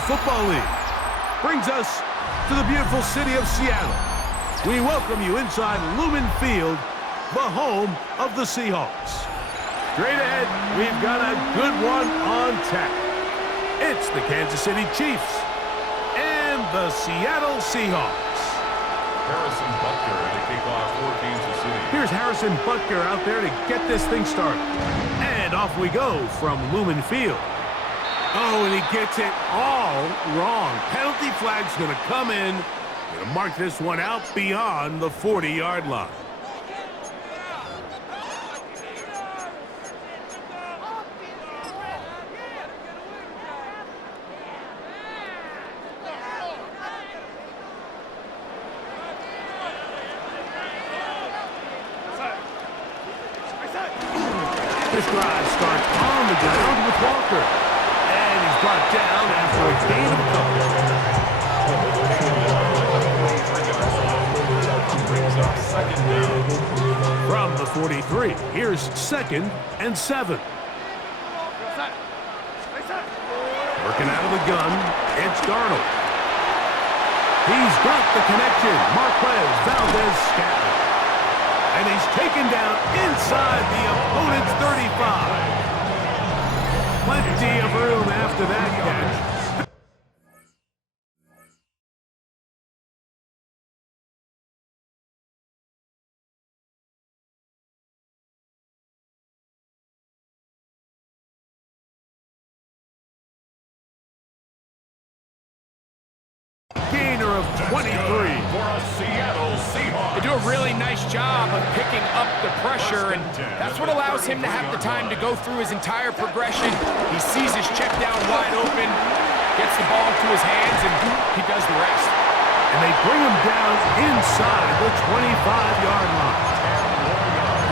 Football League brings us to the beautiful city of Seattle. We welcome you inside Lumen Field, the home of the Seahawks. Straight ahead, we've got a good one on tap. It's the Kansas City Chiefs and the Seattle Seahawks. Harrison Butker to kick off for Kansas City. Here's Harrison Butker out there to get this thing started. And off we go from Lumen Field. Oh, and he gets it all wrong. Penalty flag's going to come in. Going to mark this one out beyond the 40-yard line. This drive starts on the ground with Walker. And he's brought down after a gain of a couple. From the 43, here's 2nd and 7. Working out of the gun, it's Darnold. He's got the connection. Marquez Valdez-Scantling. And he's taken down inside the opponent's 35. Plenty of room after that catch. Gainer of 23 for a Seattle Seahawks. They do a really nice job of picking up the pressure, and that's what allows him to have the time to go through his entire progression. He sees his check down wide open, gets the ball into his hands, and he does the rest. And they bring him down inside the 25-yard line.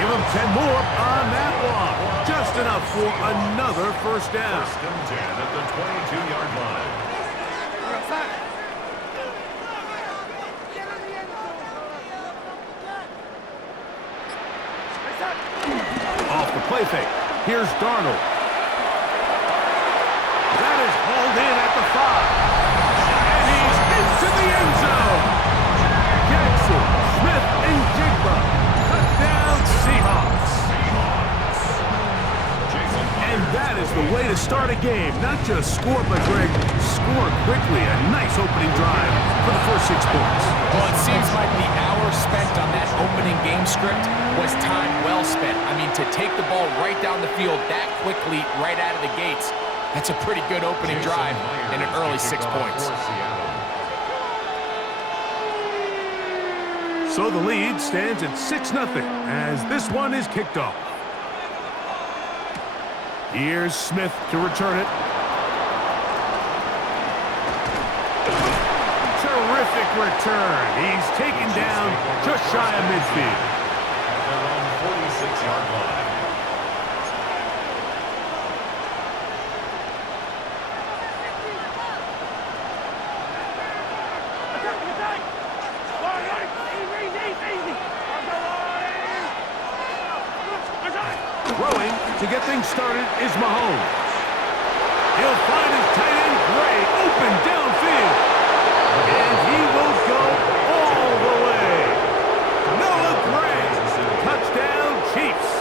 Give him 10 more on that one. Just enough for another first down. 1st and 10 at the 22-yard line. Off the play fake. Here's Darnold. That is hauled in at the 5. And he's into the end zone. Jackson, Smith, and Jigba. Touchdown, Seahawks. And that is the way to start a game. Not just score, but Greg, score quickly. A nice opening drive for the first 6 points. Well, it seems like the hour spent on that opening game script was time well spent. I mean, to take the ball right down the field that quickly, right out of the gates, that's a pretty good opening drive and an early 6 points. So the lead stands at 6-0 as this one is kicked off. Here's Smith to return it. Terrific return. He's taken down just shy of midfield. They're on the 46-yard line. Throwing to get things started is Mahomes. He'll find his tight end Gray open downfield. And he will go all the way. Noah Gray, touchdown Chiefs.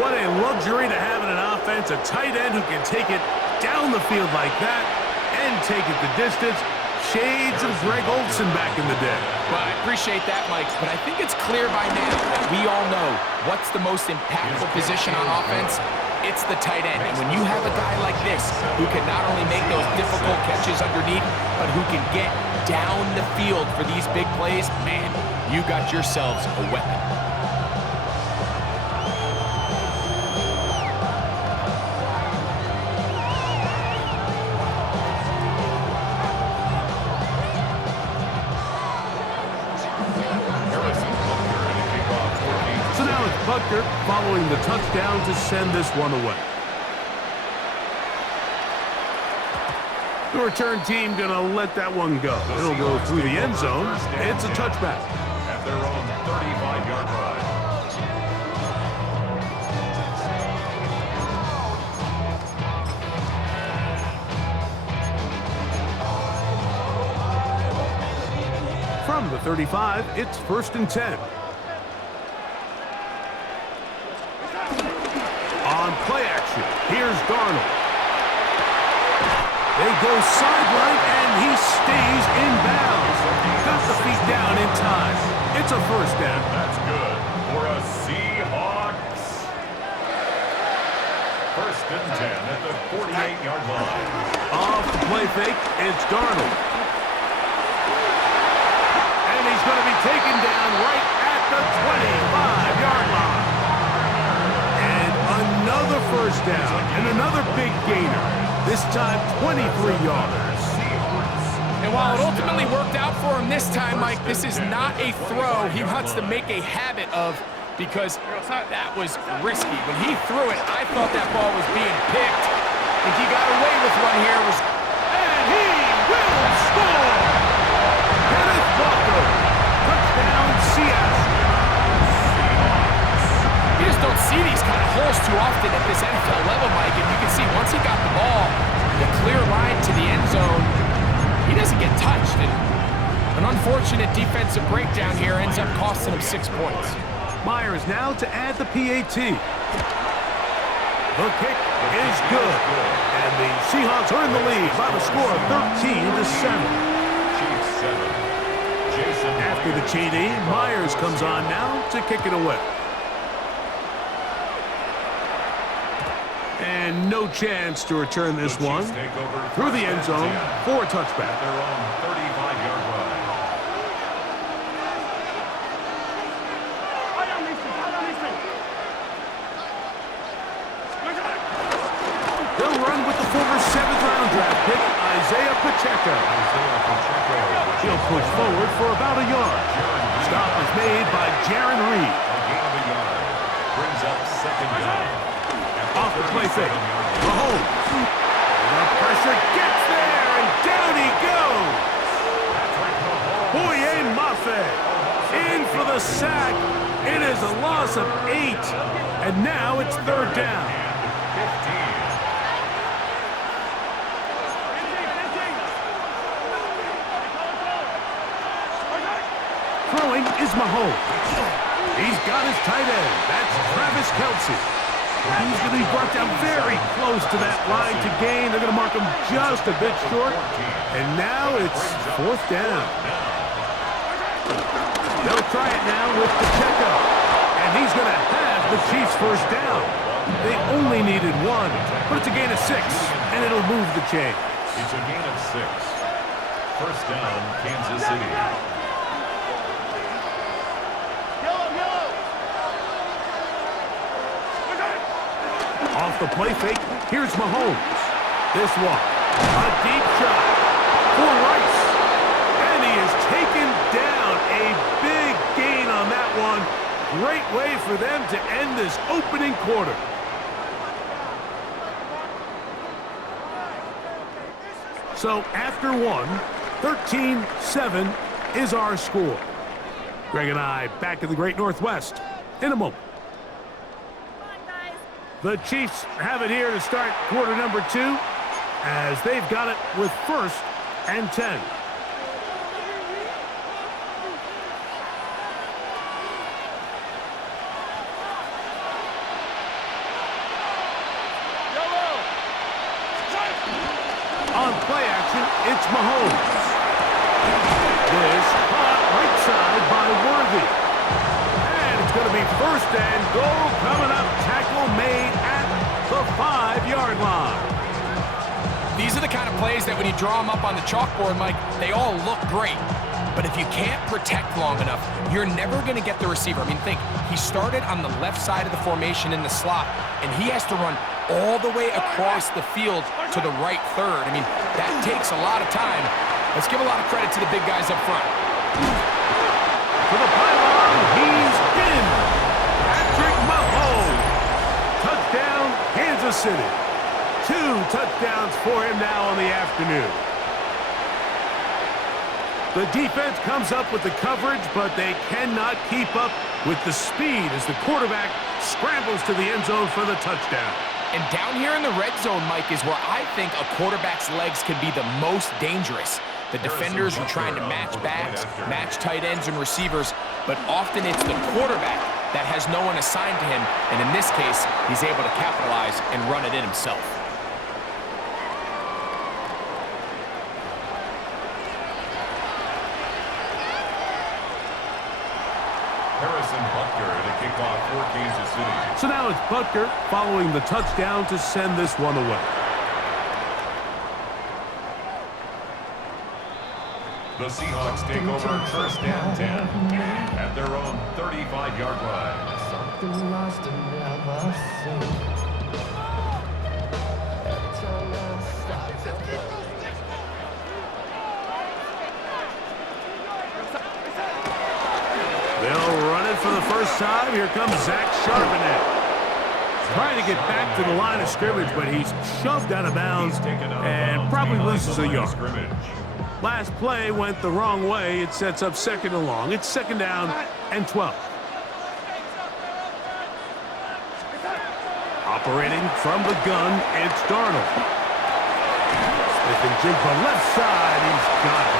What a luxury to have in an offense, a tight end who can take it down the field like that and take it the distance. Shades of Greg Olsen back in the day. Well, I appreciate that, Mike, but I think it's clear by now that we all know what's the most impactful position on offense. It's the tight end. And when you have a guy like this who can not only make those difficult catches underneath, but who can get down the field for these big plays, man, you got yourselves a weapon. Butker following the touchdown to send this one away. The return team going to let that one go. It'll go through the end zone. It's a touchback. At their own 35-yard line. From the 35, it's 1st and 10. On play action, here's Darnold. They go sideline, and he stays in bounds. Got the feet down in time. It's a 1st down. That's good for a Seahawks. 1st and 10 at the 48-yard line. Off the play fake, it's Darnold. And he's going to be taken down right at the 25-yard line. And another 1st down, and another big gainer. This time, 23 yards. And while it ultimately worked out for him this time, Mike, this is not a throw he wants to make a habit of, because that was risky. When he threw it, I thought that ball was being picked. I think he got away with one here. And he will score! Kenneth Walker, touchdown Seattle. You just don't see these kind of holes too often at this NFL level, Mike, and you can see once he got the ball, the clear line to the end zone, he doesn't get touched. And an unfortunate defensive breakdown here ends up costing him 6 points. Myers now to add the PAT. The kick is good. And the Seahawks are in the lead by the score of 13-7. After the TD, Myers comes on now to kick it away. And no chance to return this one through the end zone for a touchback. Their own 35-yard line. They'll run with the former 7th-round draft pick, Isaiah Pacheco. He'll push forward for about a yard. Stop is made by Jaron Reed. A gain of a yard. Brings up 2nd down. Off the play fake. Mahomes. The pressure gets there, and down he goes. Boye Mafe in for the sack. It is a loss of 8. And now it's 3rd down. 15. Throwing is Mahomes. He's got his tight end. That's Travis Kelce. He's going to be brought down very close to that line to gain. They're going to mark him just a bit short. And now it's 4th down. They'll try it now with Pacheco. And he's going to have the Chiefs' 1st down. They only needed 1, but it's a gain of 6, and it'll move the chains. It's a gain of 6. 1st down, Kansas City. Off the play fake, here's Mahomes. This one, a deep shot for Rice. And he is taken down. A big gain on that one. Great way for them to end this opening quarter. So after 1, 13-7 is our score. Greg and I back in the Great Northwest in a moment. The Chiefs have it here to start quarter number 2, as they've got it with 1st and 10. On play action, it's Mahomes. This caught right side by Worthy. And it's going to be 1st and goal coming up. Tackle made at the 5-yard line. These are the kind of plays that when you draw them up on the chalkboard, Mike, they all look great. But if you can't protect long enough, you're never going to get the receiver. I mean, think, he started on the left side of the formation in the slot, and he has to run all the way across the field to the right third. I mean, that takes a lot of time. Let's give a lot of credit to the big guys up front. To the pylon, he's in. Patrick Mahomes. Touchdown, Kansas City. 2 touchdowns for him now on the afternoon. The defense comes up with the coverage, but they cannot keep up with the speed as the quarterback scrambles to the end zone for the touchdown. And down here in the red zone, Mike, is where I think a quarterback's legs can be the most dangerous. The defenders are trying to match backs, match tight ends and receivers, but often it's the quarterback that has no one assigned to him, and in this case, he's able to capitalize and run it in himself. For Kansas City. So now it's Butker following the touchdown to send this one away. The Seahawks take over first and 10 at their own 35-yard line. Something lost and never seen. They'll run it for the first time. Here comes Zach Charbonnet. Trying to get back to the line of scrimmage, but he's shoved out of bounds and probably loses a yard. Last play went the wrong way. It sets up second and long. It's second down and 12. Operating from the gun, it's Darnold. Smith and Jigba left side. He's got it.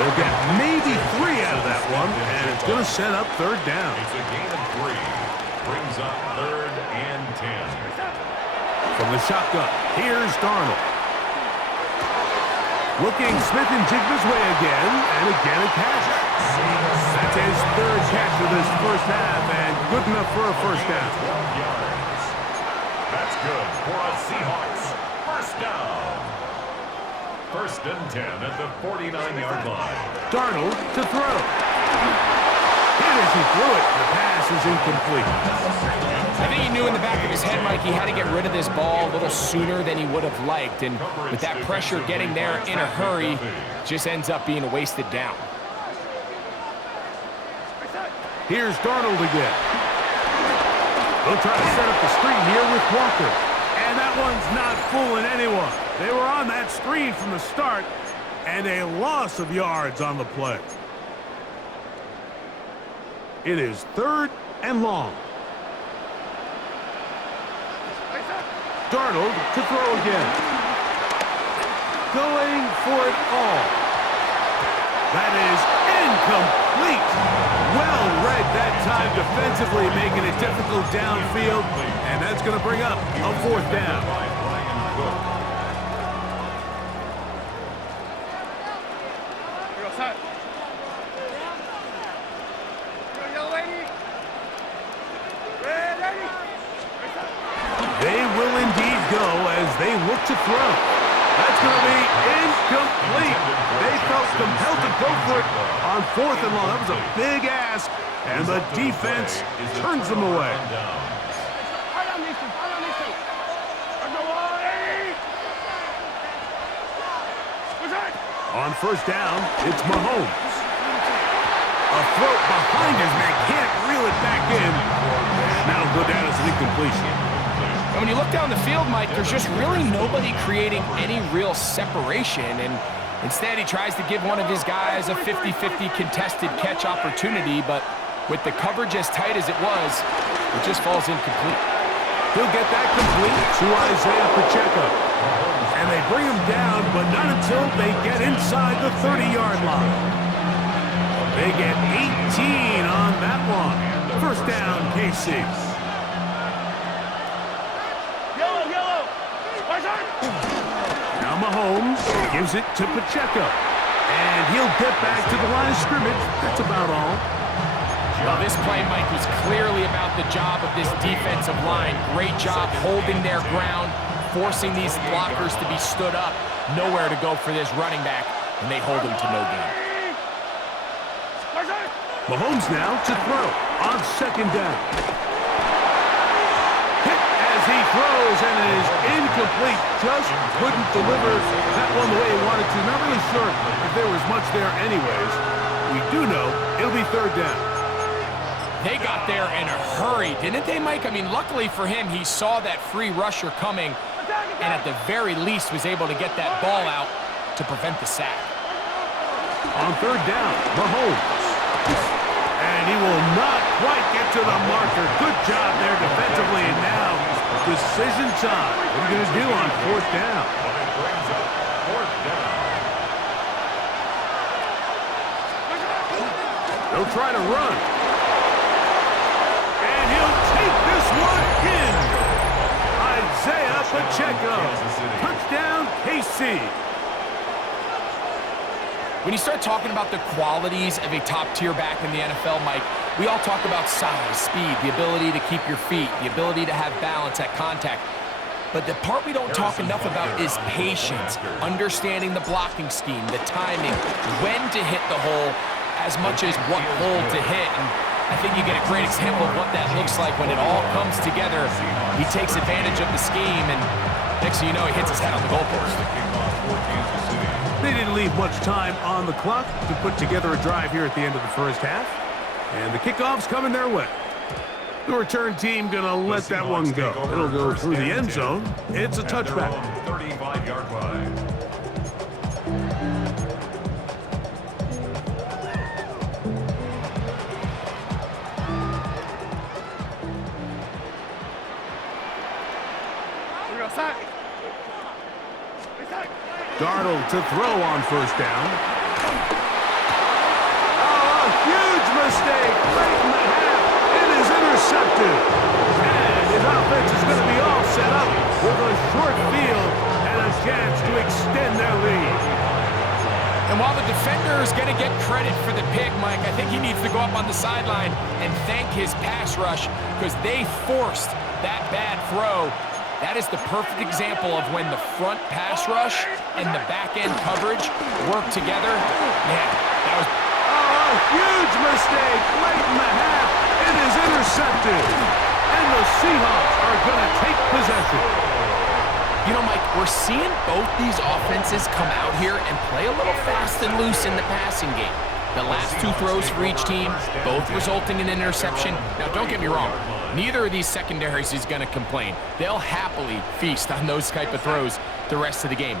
They'll get maybe 3 out of that one, and it's going to set up third down. It's a gain of 3. Brings up third and 10. From the shotgun, here's Darnold. Looking Smith and Jigba's way again, and again a catch. That's his third catch of this first half, and good enough for a first down. 12 yards. That's good for a Seahawks first down. First and 10 at the 49-yard line. Darnold to throw. Hit as he threw it. The pass is incomplete. I think he knew in the back of his head, Mike, he had to get rid of this ball a little sooner than he would have liked. And with that pressure getting there in a hurry, just ends up being a wasted down. Here's Darnold again. They'll try to set up the screen here with Walker. And that one's not fooling anyone. They were on that screen from the start, and a loss of yards on the play. It is third and long. Darnold to throw again. Going for it all. That is incomplete. Well read that time defensively, making it difficult downfield, and that's going to bring up a fourth down. They will indeed go as they look to throw. That's going to be incomplete. They felt compelled to go for it on fourth and long. That was a big ask, and the defense turns them away. On first down, it's Mahomes. A throw behind his man, can't reel it back in. Now go down as an incompletion. And when you look down the field, Mike, there's just really nobody creating any real separation. And instead, he tries to give one of his guys a 50-50 contested catch opportunity. But with the coverage as tight as it was, it just falls incomplete. He'll get that complete to Isaiah Pacheco. And they bring him down, but not until they get inside the 30-yard line. They get 18 on that one. First down, KC. Now Mahomes gives it to Pacheco. And he'll get back to the line of scrimmage. That's about all. Well, this play, Mike, was clearly about the job of this defensive line. Great job holding their ground, forcing these blockers to be stood up. Nowhere to go for this running back, and they hold him to no gain. Mahomes now to throw on second down. Hit as he throws, and it is incomplete. Just couldn't deliver that one the way he wanted to. Not really sure if there was much there anyways. We do know it'll be third down. They got there in a hurry, didn't they, Mike? I mean, luckily for him, he saw that free rusher coming, and at the very least was able to get that ball out to prevent the sack. On third down, Mahomes. And he will not quite get to the marker. Good job there defensively, and now decision time. What are you going to do on fourth down? He'll try to run. And he'll take this one in. Isaiah Pacheco. Touchdown, KC. When you start talking about the qualities of a top-tier back in the NFL, Mike, we all talk about size, speed, the ability to keep your feet, the ability to have balance at contact. But the part we don't talk enough about is patience, understanding the blocking scheme, the timing, when to hit the hole, as much as what hole to hit. And I think you get a great example of what that looks like when it all comes together. He takes advantage of the scheme, and next thing you know, he hits his head on the goalpost. They didn't leave much time on the clock to put together a drive here at the end of the first half. And the kickoff's coming their way. The return team gonna let that one go. It'll go through the end zone. It's a touchback. 35-yard line. Darnold to throw on first down. Oh, a huge mistake late in the half. It is intercepted. And his offense is going to be all set up with a short field and a chance to extend their lead. And while the defender is going to get credit for the pick, Mike, I think he needs to go up on the sideline and thank his pass rush because they forced that bad throw. That is the perfect example of when the front pass rush and the back-end coverage work together. Man, that was... Oh, a huge mistake late in the half. It is intercepted. And the Seahawks are going to take possession. You know, Mike, we're seeing both these offenses come out here and play a little fast and loose in the passing game. The last two throws for each team, both resulting in an interception. Now, don't get me wrong. Neither of these secondaries is going to complain. They'll happily feast on those type of throws the rest of the game.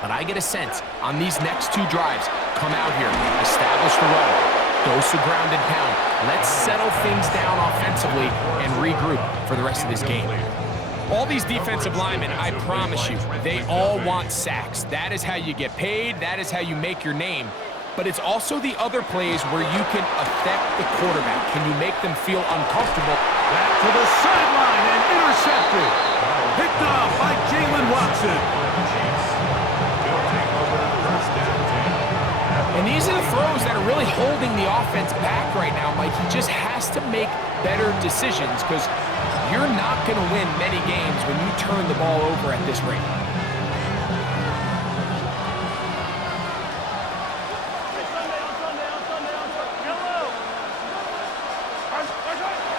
But I get a sense on these next two drives, come out here, establish the run, dose of ground and pound. Let's settle things down offensively and regroup for the rest of this game. All these defensive linemen, I promise you, they all want sacks. That is how you get paid. That is how you make your name. But it's also the other plays where you can affect the quarterback. Can you make them feel uncomfortable? Back to the sideline and intercepted. Picked off by Jalen Watson. And these are the throws that are really holding the offense back right now, Mike. He just has to make better decisions because you're not going to win many games when you turn the ball over at this rate.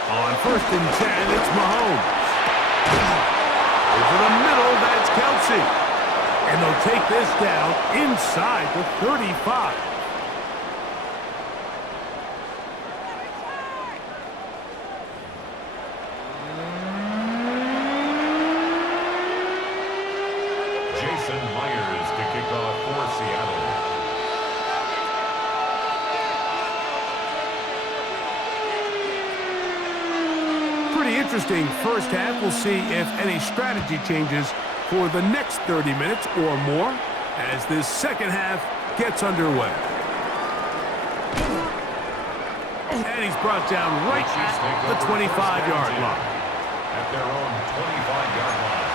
On 1st and 10, it's Mahomes. Over the middle, that's Kelsey. And they'll take this down inside the 35. Jason Myers to kick off for Seattle. Pretty interesting first half. We'll see if any strategy changes for the next 30 minutes or more as this second half gets underway. And he's brought down right at the 25-yard line. At their own 25-yard line.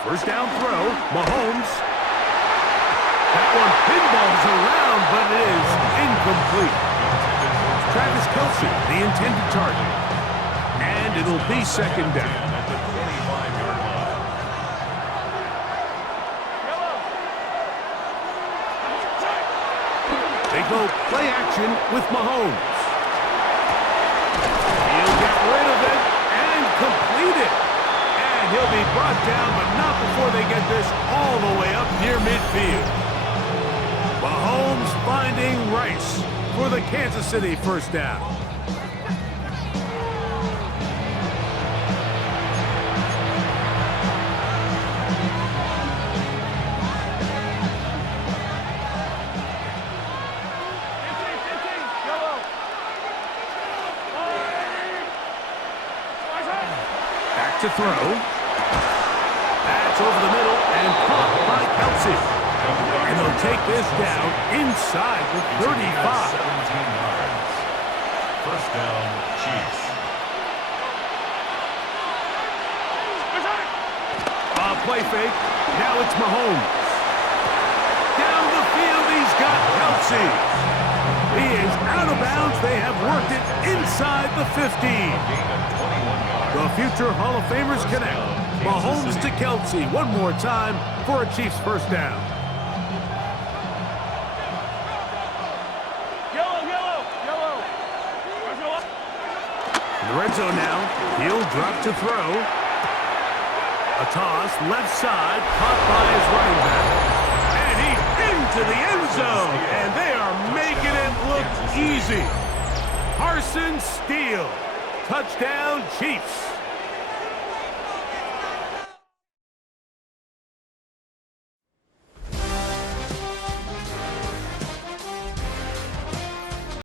First down throw, Mahomes. That one pinballs around, but it is incomplete. Travis Kelsey, the intended target. And it'll be second down. At the 25-yard line. They go play action with Mahomes. He'll get rid of it and complete it. And he'll be brought down, but not before they get this all the way up near midfield. Mahomes finding Rice for the Kansas City first down. to throw. That's over the middle and caught by Kelsey. And they'll take this down inside the 35. 17 yards. First down, Chiefs. Play fake. Now it's Mahomes. Down the field, he's got Kelsey. He is out of bounds. They have worked it inside the 15. The future Hall of Famers connect. Mahomes to Kelsey one more time for a Chiefs first down. In the red zone now. He'll drop to throw. A toss, left side, caught by his running back. And he's into the end zone. And they are making it look easy. Carson Steele. Touchdown, Chiefs.